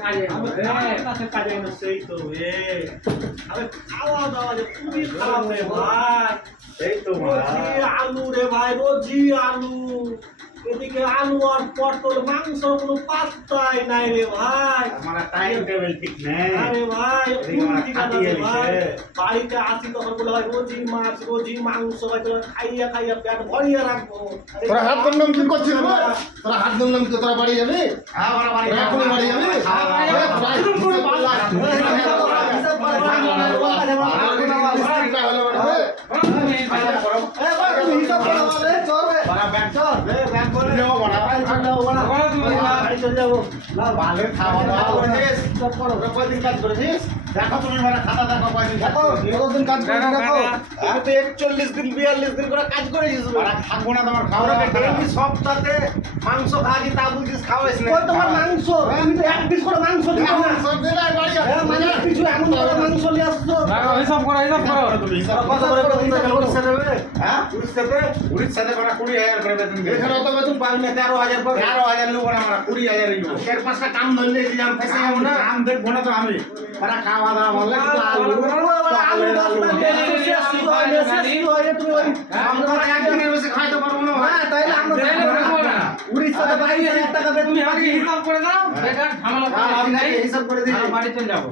কাজে সেই তো খাওয়া দাওয়া যে খুবই খারাপ রে ভাই। এই তো রোজি আলু রে ভাই, রোজি আলু। এদিকে আলু আর পটল, মাংস কোনো পাত্তাই নাই রে ভাই। আমার টাইম টেবিল ঠিক নেই। আরে ভাই এদিকে আমার খাটিয়ে ভাই, দিছে। বাড়িতে আসি তখন বলে ভাই রোজি মাছ, রোজি মাংস, ভাই তোরা খাইয়া খাইয়া পেট ভরিয়ে রাখবো। তোরা হাত ধরলাম কি করছিস রে? তোরা হাত ধরলাম কি তোরা বাড়ি যাবি? হ্যাঁ আমরা বাড়ি তোরা এখনই বাড়ি যাবি? দেখো তুমি মানে খাতা দেখো কয়দিন দেখো কতদিন কাজ করে দেখো আমি তো 41 দিন 42 দিন করে কাজ করে গেছি। থাকবো না তোমার খাওয়া ডেইলি সপ্তাহে মাংস খাওয়াছি, তা বুঝিস খাওয়াইস না। ওই তোমার মাংস তুমি তো এক পিস করে মাংস দিও না। সব দিলে বাড়ি যাবে মানে কিছু এমন করে মাংস নিয়ে আসছো। হিসাব করো তুমি হিসাব কত করে বেতন দেবে উড়িষ্যা দেবে? হ্যাঁ উড়িষ্যাতে উড়িষ্যাতে করা 20,000 করে বেতন দেবে এখানে অত বেতন পাবি না, 13,000 পাবি। 13,000 লোক না আমরা 20,000 লোক 4-5টা কাম ধরলে যে আমি ফেসে যাবো না। কাম দেখবো না তো আমি ওরা খাওয়া দাওয়া বললে একটু আলু আলু একদিনের বেশি খাইতে পারবো না ভাই। উড়িষ্যাতে 22,000 টাকা বেতন তুমি পাবি। হিসাব করে দাও, বেকার ঝামেলা করে লাভ নাই। হিসাব করে দিই। বাড়ি চলে যাবো।